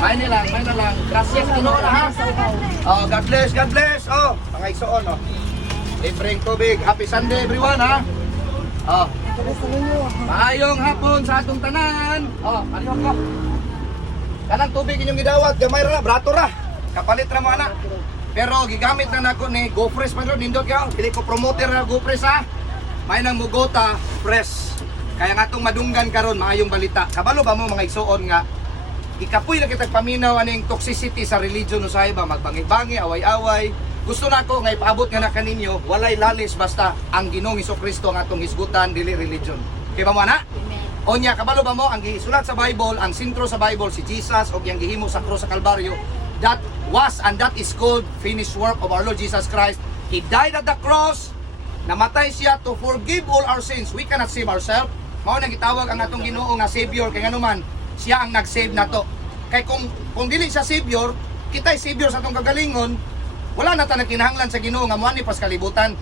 May na lang. Gracias, Ginoo na ha. Oh, God bless, God bless. Oh, mga igsoon, oh. Libreng tubig. Happy Sunday, everyone, ha. Oh. Maayong hapon sa atong tanan. Oh, ano ko? Kanang tubig inyong gidawat, gamay ra, brato ra. Kapalit ra mo ana. Pero gigamit na nako ni GoFresh pa ron, nindot ka. Dili ko promoter ra GoFresh ha. May nang mugota fresh. Kaya nga itong madunggan karon maayong balita. Kabalo ba mo mga igsoon nga ikapoy na kitag paminaw aning toxicity sa religion usahay ba magbangi-bangi, away-away. Gusto na ko nga ipaabot nga na kaninyo walay lalis basta ang Ginoong Hesukristo ang atong hisgutan dili religion. Kay ba mo ana? Onya kabalo ba mo ang gisulat sa Bible, ang sentro sa Bible si Jesus og yang gihimo sa krus sa Kalbaryo. That was and that is called finished work of our Lord Jesus Christ. He died at the cross. Namatay siya to forgive all our sins. We cannot save ourselves. Mao nang gitawag ang atong Ginoo nga Savior kay nganuman siya ang nag-save nato. Kay kung dili siya Savior, kita'y Savior sa atong kagalingon, wala na ta nagkinahanglan sa Ginoo nga muani pas kalibutan.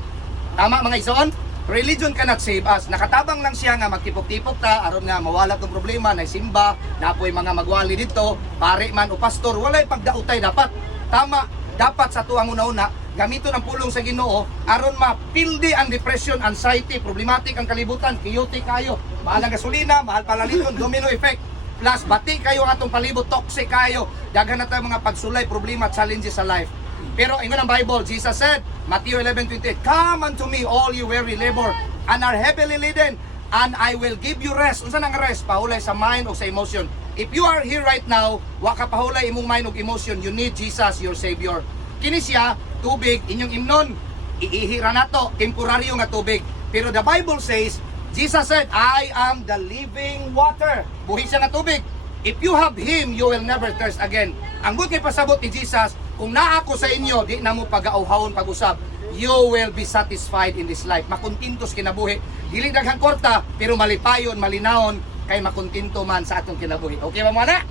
Tama mga igsoon? Religion cannot save us. Nakatabang lang siya nga magtipok-tipok ta aron nga mawala tong problema na simba, napoy mga magwali dito, pare man o pastor, walay pagdautay dapat. Tama, dapat sa tuang una-una gamiton ang pulong sa Ginoo aron mapildi ang depression, anxiety, problematic ang kalibutan, chaotic kayo, mahal ang gasolina, mahal palaliton, domino effect. Plus, bati kayo ang atong palibot, toxic kayo, daghan na tayo mga pagsulay, problema, challenges sa life. Pero ingon ang Bible, Jesus said, Matthew 11:28, "Come unto me, all you weary labor and are heavily laden, and I will give you rest." Unsa nang rest? Pahulay sa mind o sa emotion. If you are here right now, wa ka pahulay imong mind o emotion, you need Jesus, your Savior. Kini siya, tubig, inyong imnon, iihira nato, temporaryo nga tubig. Pero the Bible says, Jesus said, "I am the living water." Buhi siya nga tubig. If you have Him, you will never thirst again. Ang good kay pasabot ni Jesus, kung naa ko sa inyo, di na mo pag-auhawon pag-usap, you will be satisfied in this life. Makuntintos kinabuhi. Dili daghang korta, pero malipayon, malinawon, kay makuntinto man sa atong kinabuhi. Okay ba mo na?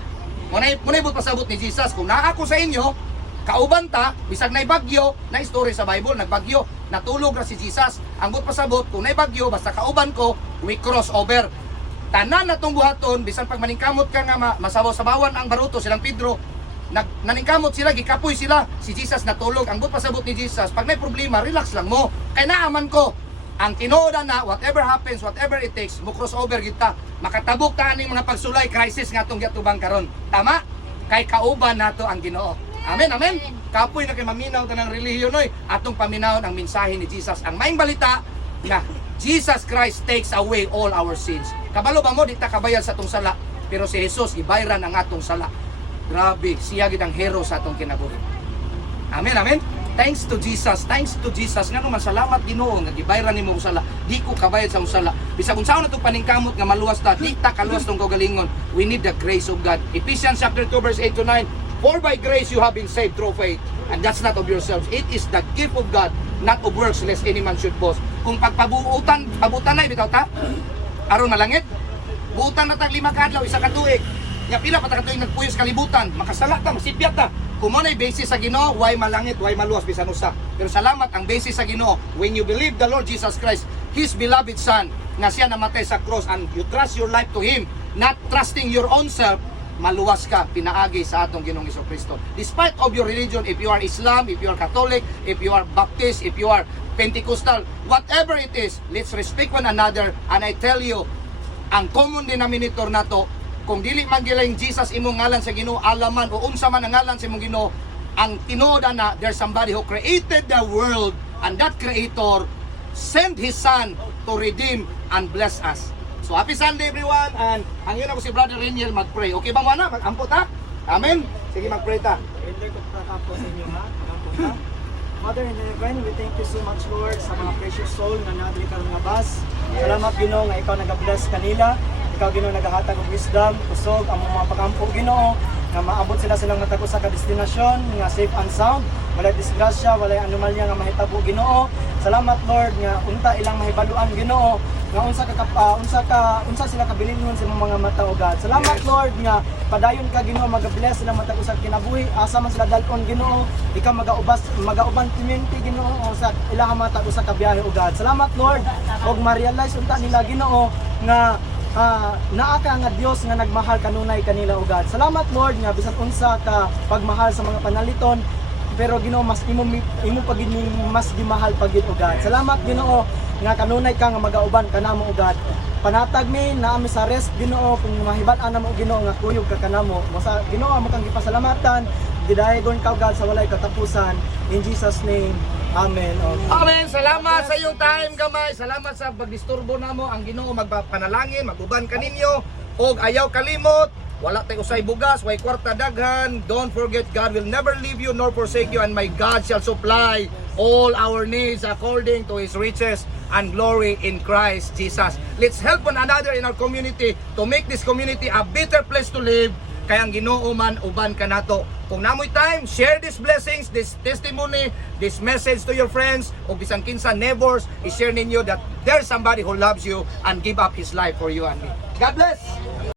Munay bud pasabot ni Jesus, kung naa ko sa inyo, kauban ta, bisag nay bagyo, na story sa Bible, nagbagyo, natulog ra si Jesus. Ang bud pasabot, kung nay bagyo, basta kauban ko, we cross over. Tanan natong buhaton, bisan pag maningkamot ka nga masabaw-sabawan ang baruto silang Pedro, naningkamot sila, gikapoy sila, si Jesus natulog. Ang bud pasabot ni Jesus, pag may problema, relax lang mo. Kay naaman ko, ang tinuodan na whatever happens, whatever it takes, mo crossover kita. Makatabok ta aning mga pagsulay, crisis nga atong giatubang karon. Tama? Kay kauban nato ang Ginoo. Amen, amen. Kapoy na kay maminaw tanang relihiyon oy, atong paminawon ang mensahe ni Jesus. Ang maing balita nga Jesus Christ takes away all our sins. Kabalo ba mo di ta kabayad sa atong sala, pero si Jesus ibayran ang atong sala. Grabe, siya gid ang hero sa atong kinabuhi. Amen, amen. Thanks to Jesus, thanks to Jesus. Nga naman salamat Ginoo nga gibayran nimo ang sala. Di ko kabayad sa sala. Bisag unsaon natong paningkamot nga maluwas ta, di ta kaluwas tong kaugalingon. We need the grace of God. Ephesians chapter 2 verse 8 to 9. "For by grace you have been saved through faith, and that's not of yourselves. It is the gift of God, not of works, lest any man should boast." Kung pabutan na bitaw ta, aron malangit, buutan na tag 5 ka adlaw, 1 ka tuig. Nga pila pa ta ka tuig nagpuyos kalibutan, makasala ta, masipyat ta. Kung mo na basis sa Ginoo, why malangit, why maluwas bisan usa. Pero salamat ang basis sa Ginoo, when you believe the Lord Jesus Christ, His beloved Son, nga siya namatay sa cross, and you trust your life to Him, not trusting your own self, maluwas ka, pinaagi sa atong Ginoong Hesukristo. Despite of your religion, if you are Islam, if you are Catholic, if you are Baptist, if you are Pentecostal, whatever it is, let's respect one another. And I tell you, ang common denominator nato, kung dili man gilang Jesus imong ngalan sa Ginoo, alaman o unsa man ang ngalan sa imong Ginoo, ang tinuodan na there's somebody who created the world, and that creator sent His Son to redeem and bless us. So happy Sunday everyone, and hangyon ako si Brother Reniel mag-pray. Okay ba mo na? Mag-ampot ha? Amen? Sige mag-pray ta. Hindi ko po sa inyo ha. Mag-ampot ha. Father in heaven, we thank you so much Lord sa mga precious soul na nadali ka ng bus. Salamat Ginoo nga ikaw nag-bless kanila. Ikaw Ginoo naghahatag og wisdom, kusog ang mga pagampo Ginoo nga maabot sila silang matag sa destinasyon nga safe and sound. Walay disgrasya, walay anomalya nga mahitabo Ginoo. Salamat Lord nga unta ilang mahibaluan Ginoo nga unsa sila kabilinhon sa mga mata o God. Salamat Lord nga padayon ka Ginoo mag-bless sila matag sa kinabuhi. Asa man sila dalton Ginoo, ikaw magauban community Ginoo sa ilang mata sa kabiyahe o God. Salamat Lord og ma-realize unta nila Ginoo nga naa ka nga Dios nga nagmahal kanunay kanila ugad. Salamat Lord nga bisan unsa ka pagmahal sa mga panaliton, pero Ginoo mas imo pagid mas gimahal pagid ugad. Salamat Ginoo nga kanunay ka nga magauban kanamo ugad. Panatag mi naami sa rest Ginoo kung mahibal-an namo Ginoo nga kuyog ka kanamo. Sa Ginoo amo kang gipasalamatan, gidayon ka ugad sa walay katapusan. In Jesus name. Amen. Amen. Salamat sa iyong time, gamay. Salamat sa pagdisturbo namo. Ang Ginoo magpanalangin, maguban kaninyo. Og ayaw kalimot, wala tay usay bugas, way kwarta daghan. Don't forget, God will never leave you nor forsake you, and my God shall supply all our needs according to His riches and glory in Christ Jesus. Let's help one another in our community to make this community a better place to live. Kaya ang Ginoo man uban ka nato. Kung namoy time, share these blessings, this testimony, this message to your friends o bisan kinsa neighbors, i-share ninyo that there's somebody who loves you and give up his life for you and me. God bless.